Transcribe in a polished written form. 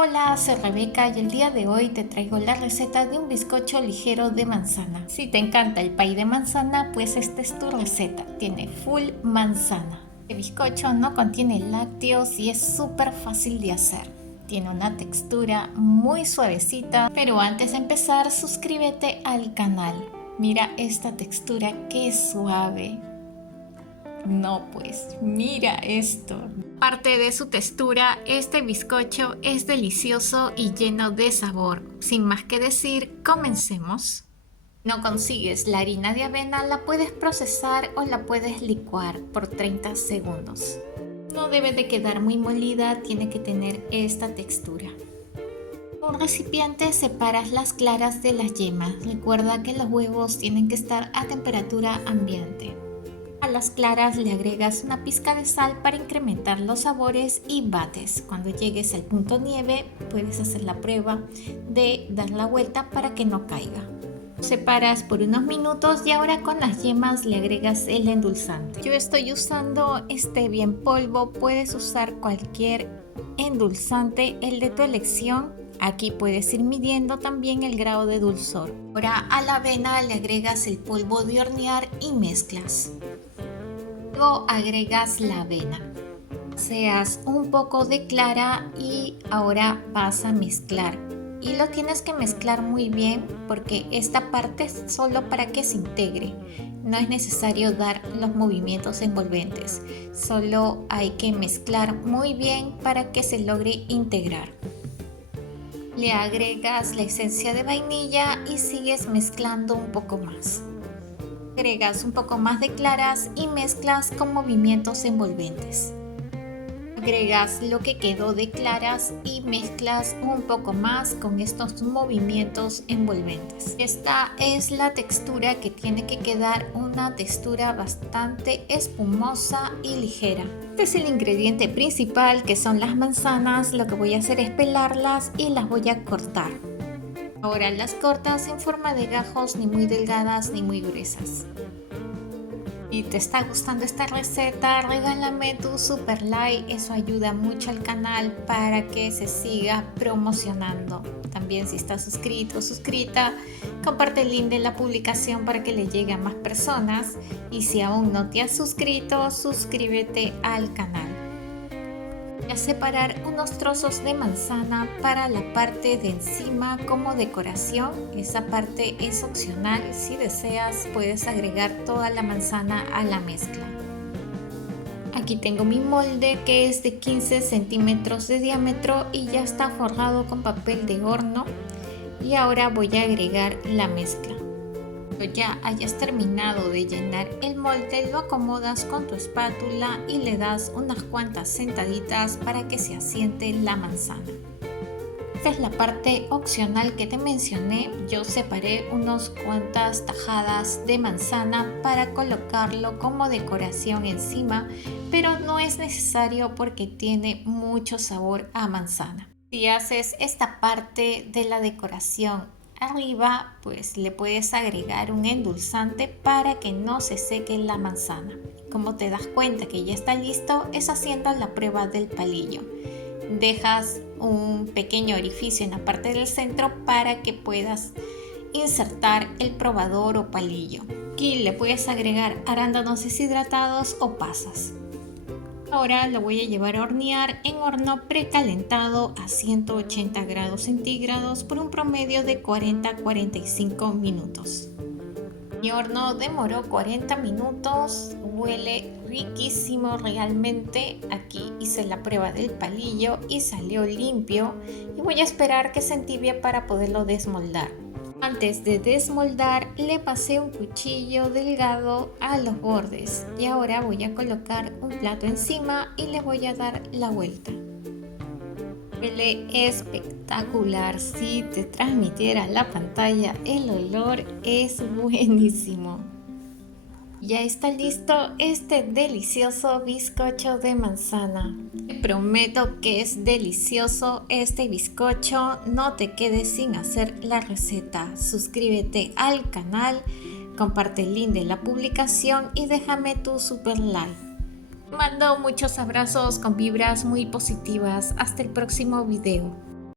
Hola, soy Rebeca y el día de hoy te traigo la receta de un bizcocho ligero de manzana. Si te encanta el pay de manzana, pues esta es tu receta. Tiene full manzana. El bizcocho no contiene lácteos y es súper fácil de hacer. Tiene una textura muy suavecita, pero antes de empezar, suscríbete al canal. Mira esta textura, qué suave. No, pues mira esto. Aparte de su textura, este bizcocho es delicioso y lleno de sabor. Sin más que decir, comencemos. No consigues la harina de avena, la puedes procesar o la puedes licuar por 30 segundos. No debe de quedar muy molida, tiene que tener esta textura. En un recipiente separas las claras de las yemas. Recuerda que los huevos tienen que estar a temperatura ambiente. A las claras le agregas una pizca de sal para incrementar los sabores y bates. Cuando llegues al punto nieve, puedes hacer la prueba de dar la vuelta para que no caiga. Separas por unos minutos y ahora con las yemas le agregas el endulzante. Yo estoy usando stevia en polvo, puedes usar cualquier endulzante, el de tu elección. Aquí puedes ir midiendo también el grado de dulzor. Ahora a la avena le agregas el polvo de hornear y mezclas. Luego agregas la avena. Seas un poco de clara y ahora vas a mezclar. Y lo tienes que mezclar muy bien porque esta parte es solo para que se integre. No es necesario dar los movimientos envolventes. Solo hay que mezclar muy bien para que se logre integrar. Le agregas la esencia de vainilla y sigues mezclando un poco más. Agregas un poco más de claras y mezclas con movimientos envolventes. Agregas lo que quedó de claras y mezclas un poco más con estos movimientos envolventes. Esta es la textura que tiene que quedar, una textura bastante espumosa y ligera. Este es el ingrediente principal, que son las manzanas. Lo que voy a hacer es pelarlas y las voy a cortar. Ahora las cortas en forma de gajos, ni muy delgadas ni muy gruesas. Si te está gustando esta receta, regálame tu super like, eso ayuda mucho al canal para que se siga promocionando. También si estás suscrito o suscrita, comparte el link de la publicación para que le llegue a más personas. Y si aún no te has suscrito, suscríbete al canal. Voy a separar unos trozos de manzana para la parte de encima como decoración. Esa parte es opcional, si deseas puedes agregar toda la manzana a la mezcla. Aquí tengo mi molde que es de 15 centímetros de diámetro y ya está forrado con papel de horno. Y ahora voy a agregar la mezcla. Cuando ya hayas terminado de llenar el molde, lo acomodas con tu espátula y le das unas cuantas sentaditas para que se asiente la manzana. Esta es la parte opcional que te mencioné. Yo separé unas cuantas tajadas de manzana para colocarlo como decoración encima, pero no es necesario porque tiene mucho sabor a manzana. Si haces esta parte de la decoración arriba, pues le puedes agregar un endulzante para que no se seque la manzana. Como te das cuenta que ya está listo, es haciendo la prueba del palillo. Dejas un pequeño orificio en la parte del centro para que puedas insertar el probador o palillo. Aquí le puedes agregar arándanos deshidratados o pasas. Ahora lo voy a llevar a hornear en horno precalentado a 180 grados centígrados por un promedio de 40 a 45 minutos. Mi horno demoró 40 minutos, huele riquísimo realmente. Aquí hice la prueba del palillo y salió limpio y voy a esperar que se entibie para poderlo desmoldar. Antes de desmoldar le pasé un cuchillo delgado a los bordes y ahora voy a colocar un plato encima y le voy a dar la vuelta. Huele espectacular, si te transmitiera la pantalla el olor es buenísimo. Ya está listo este delicioso bizcocho de manzana. Te prometo que es delicioso este bizcocho. No te quedes sin hacer la receta. Suscríbete al canal, comparte el link de la publicación y déjame tu super like. Te mando muchos abrazos con vibras muy positivas. Hasta el próximo video.